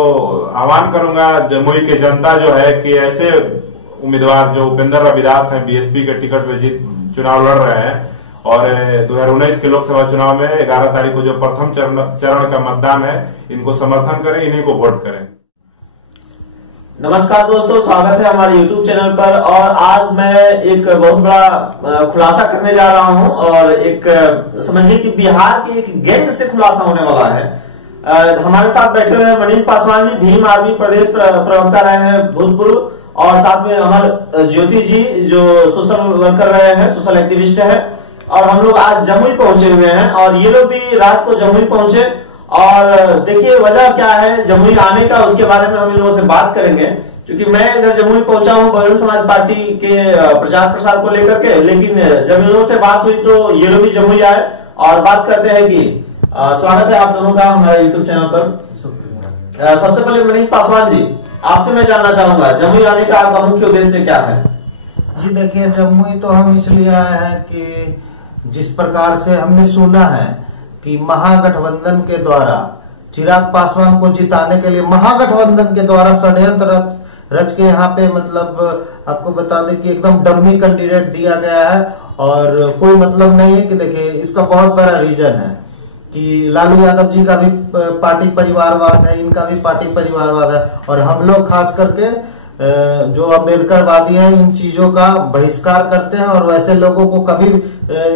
तो आह्वान करूंगा जमुई की जनता जो है कि ऐसे उम्मीदवार जो उपेंद्र रविदास हैं बीएसपी के टिकट पे चुनाव लड़ रहे हैं और 2019 के लोकसभा चुनाव में 11 तारीख को जो प्रथम चरण का मतदान है, इनको समर्थन करें, इन्हीं को वोट करें। नमस्कार दोस्तों, स्वागत है हमारे YouTube चैनल पर। और आज मैं एक बहुत बड़ा खुलासा करने जा रहा हूं और एक समझिए कि बिहार के एक गैंग से खुलासा होने वाला है। हमारे साथ बैठे हुए हैं मनीष पासवान जी, भीम आर्मी प्रदेश प्रवक्ता रहे हैं भूतपूर्व, और साथ में अमर ज्योति जी जो सोशल वर्कर रहे हैं, सोशल एक्टिविस्ट है। और हम लोग आज जमुई पहुंचे हुए हैं और ये लोग भी रात को जमुई पहुंचे। और देखिए वजह क्या है जमुई आने का, उसके बारे में हम इन लोगों से बात करेंगे। क्योंकि मैं इधर जमुई पहुंचा हूं बहुजन समाज पार्टी के प्रचार प्रसार को लेकर के, लेकिन जब इन लोगों से बात हुई तो ये लोग भी जमुई आए और बात करते हैं कि स्वागत है आप दोनों का हमारे यूट्यूब चैनल पर। सबसे पहले मनीष पासवान जी, आपसे मैं जानना चाहूंगा जमुई आने का आपका मुख्य उद्देश्य क्या है? जी देखिए, जमुई तो हम इसलिए आए हैं कि जिस प्रकार से हमने सुना है कि महागठबंधन के द्वारा चिराग पासवान को जिताने के लिए महागठबंधन के द्वारा षड्यंत्र रच के यहाँ पे मतलब आपको बता दें कि एकदम डम्मी कैंडिडेट दिया गया है और कोई मतलब नहीं है। कि देखिए इसका बहुत बड़ा रीजन है कि लालू यादव जी का भी पार्टी परिवारवाद है, इनका भी पार्टी परिवारवाद है, और हम लोग खास करके जो अम्बेडकरवादी हैं इन चीजों का बहिष्कार करते हैं और वैसे लोगों को कभी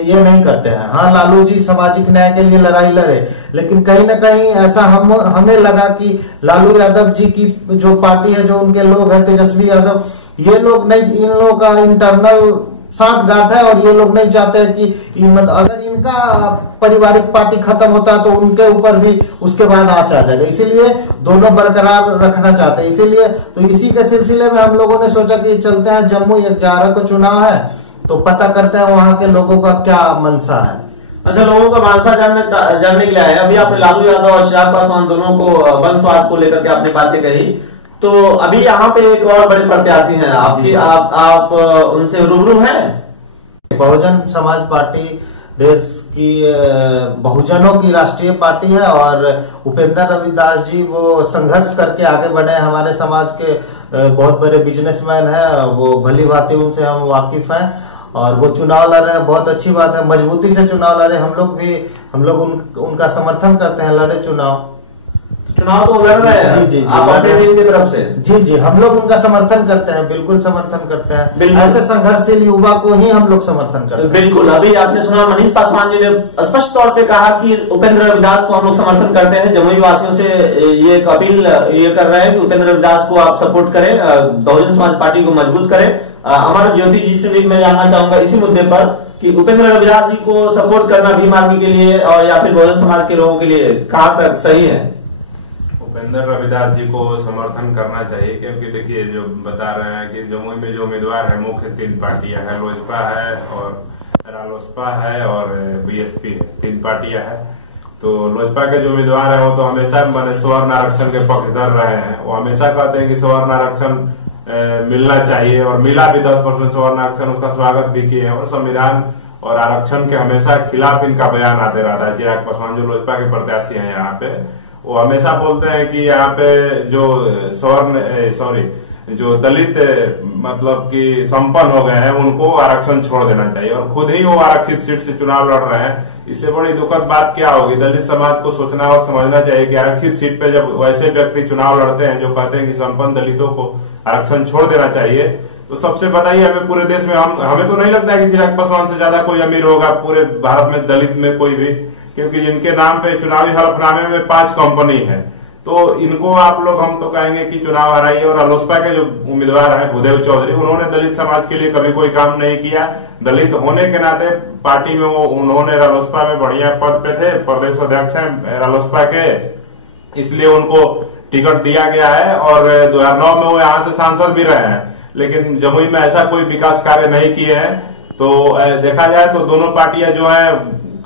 ये नहीं करते हैं। हाँ, लालू जी सामाजिक न्याय के लिए लड़ाई लड़े, लेकिन कहीं ना कहीं ऐसा हमें लगा कि लालू यादव जी की जो पार्टी है, जो उनके लोग हैं तेजस्वी यादव, ये लोग नहीं, इन लोगों का इंटरनल साठगांठ है और ये लोग नहीं चाहते हैं कि अगर इनका पारिवारिक पार्टी खत्म होता है तो उनके ऊपर भी उसके बाद आँच आ जाएगा, इसीलिए दोनों बरकरार रखना चाहते हैं। इसीलिए तो इसी के सिलसिले में हम लोगों ने सोचा कि चलते हैं जम्मू, 11 को चुनाव है तो पता करते हैं वहाँ के लोगों का क्या मनसा है। अच्छा, लोगों का मानसा जानने के लिए आए। अभी आपने लालू यादव और चिराग पासवान दोनों को वंशवाद को लेकर के आपने बातें कही, तो अभी यहाँ पे एक और बड़े प्रत्याशी हैं आपकी, आप उनसे रूबरू हैं। बहुजन समाज पार्टी देश की बहुजनों की राष्ट्रीय पार्टी है और उपेंद्र रविदास जी वो संघर्ष करके आगे बढ़े, हमारे समाज के बहुत बड़े बिजनेसमैन हैं, वो भली भांति उनसे हम वाकिफ हैं और वो चुनाव लड़ रहे हैं। बहुत अच्छी बात है, मजबूती से चुनाव लड़ रहे हैं। हम लोग उनका समर्थन करते हैं, लड़े चुनाव तो लड़ रहे हैं। जी, आप अपने टीम की तरफ से? जी, हम लोग उनका समर्थन करते हैं, बिल्कुल समर्थन करते हैं। ऐसे संघर्षशील युवा को ही हम लोग समर्थन करते हैं। बिल्कुल। अभी आपने सुना मनीष पासवान जी ने स्पष्ट तौर पे कहा कि उपेंद्र रविदास को हम लोग समर्थन करते हैं। जमुई वासियों से ये एक अपील ये कर रहे हैं कि उपेंद्र रविदास को आप सपोर्ट करें, बहुजन समाज पार्टी को मजबूत करें। अमर ज्योति जी से भी मैं जानना चाहूंगा इसी मुद्दे पर कि उपेंद्र रविदास जी को सपोर्ट करना भीम आर्मी के लिए और या फिर बहुजन समाज के लोगों के लिए कहाँ तक सही है? उपेंद्र रविदास जी को समर्थन करना चाहिए, क्योंकि देखिए जो बता रहे हैं कि जमुई में जो उम्मीदवार है मुख्य 3 पार्टियां है, लोजपा है और रालोसपा है और बीएसपी, 3 पार्टियां है। तो लोजपा के जो उम्मीदवार है वो तो हमेशा स्वर्ण आरक्षण के पक्षधर रहे हैं। वो हमेशा कहते हैं कि स्वर्ण आरक्षण मिलना चाहिए और मिला भी 10% स्वर्ण आरक्षण, उसका स्वागत भी किए हैं और संविधान और आरक्षण के हमेशा खिलाफ इनका बयान आते रहता है। चिराग पासवान जो लोजपा के प्रत्याशी है यहाँ पे, वो हमेशा बोलते हैं कि यहाँ पे जो जो दलित मतलब कि संपन्न हो गए हैं उनको आरक्षण छोड़ देना चाहिए और खुद ही वो आरक्षित सीट से चुनाव लड़ रहे हैं। इससे बड़ी दुखद बात क्या होगी? दलित समाज को सोचना और समझना चाहिए कि आरक्षित सीट पे जब वैसे व्यक्ति चुनाव लड़ते हैं जो कहते हैं कि संपन्न दलितों को आरक्षण छोड़ देना चाहिए, तो सबसे बताइए हमें पूरे देश में हमें तो नहीं लगता है कि चिराग पासवान से ज्यादा कोई अमीर होगा पूरे भारत में दलित में कोई भी, क्योंकि जिनके नाम पे चुनावी हलफनामे में 5 कंपनी है। तो इनको आप लोग, हम तो कहेंगे कि चुनाव हराइए। और रालोसपा के जो उम्मीदवार हैं भूदेव चौधरी, उन्होंने दलित समाज के लिए कभी कोई काम नहीं किया। दलित होने के नाते पार्टी में उन्होंने रालोसपा में बढ़िया पद पे थे, प्रदेश अध्यक्ष हैं रालोसपा के, इसलिए उनको टिकट दिया गया है और 2009 में वो यहाँ से सांसद भी रहे हैं। लेकिन जमुई में ऐसा कोई विकास कार्य नहीं किए हैं। तो देखा जाए तो दोनों पार्टियां जो है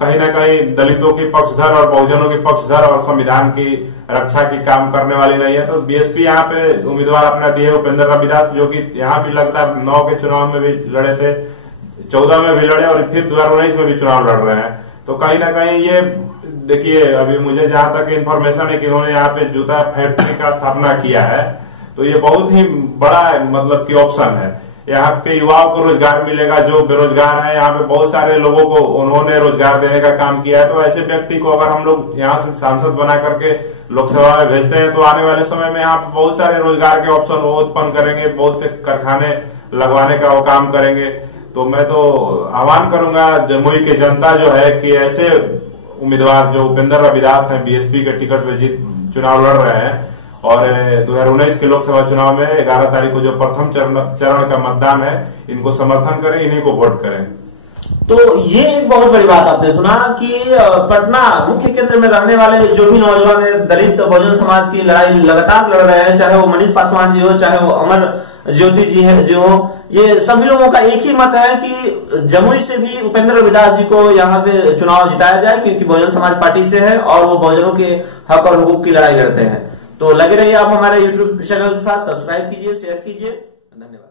कहीं ना कहीं दलितों की पक्षधर और बहुजनों की पक्षधर और संविधान की रक्षा की काम करने वाली नहीं है। तो बीएसपी यहाँ पे उम्मीदवार अपना दिए उपेंद्र रविदास, जो कि यहाँ भी लगता है 9 के चुनाव में भी लड़े थे, 14 में भी लड़े और फिर 2019 में भी चुनाव लड़ रहे हैं। तो कहीं ना कहीं ये देखिए, अभी मुझे जहां तक इन्फॉर्मेशन है कि इन्होंने यहाँ पे जूता फैक्ट्री का स्थापना किया है, तो ये बहुत ही बड़ा मतलब की ऑप्शन है। यहाँ के युवाओं को रोजगार मिलेगा, जो बेरोजगार है। यहाँ पे बहुत सारे लोगों को उन्होंने रोजगार देने का काम किया है। तो ऐसे व्यक्ति को अगर हम लोग यहाँ से सांसद बना करके लोकसभा में भेजते हैं तो आने वाले समय में यहाँ पे बहुत सारे रोजगार के ऑप्शन वो उत्पन्न करेंगे, बहुत से कारखाने लगवाने का वो काम करेंगे। तो मैं तो आह्वान करूंगा जमुई की जनता जो है कि ऐसे उम्मीदवार जो उपेंद्र रविदास हैं, बीएसपी के टिकट पे चुनाव लड़ रहे हैं, और 2019 के लोकसभा चुनाव में 11 तारीख को जो प्रथम चरण का मतदान है, इनको समर्थन करें, इन्हीं को वोट करें। तो ये एक बहुत बड़ी बात आपने सुना कि पटना मुख्य केंद्र में रहने वाले जो भी नौजवान है, दलित बहुजन समाज की लड़ाई लगातार लड़ रहे हैं, चाहे वो मनीष पासवान जी हो, चाहे वो अमर ज्योति जी है जो हो, ये सभी लोगों का एक ही मत है कि जमुई से भी उपेंद्र रविदास जी को यहाँ से चुनाव जिताया जाए, क्योंकि बहुजन समाज पार्टी से है और वो बहुजनों के हक और हुकूक की लड़ाई लड़ते हैं। तो लगे रहिए आप हमारे YouTube चैनल के साथ, सब्सक्राइब कीजिए, शेयर कीजिए। धन्यवाद।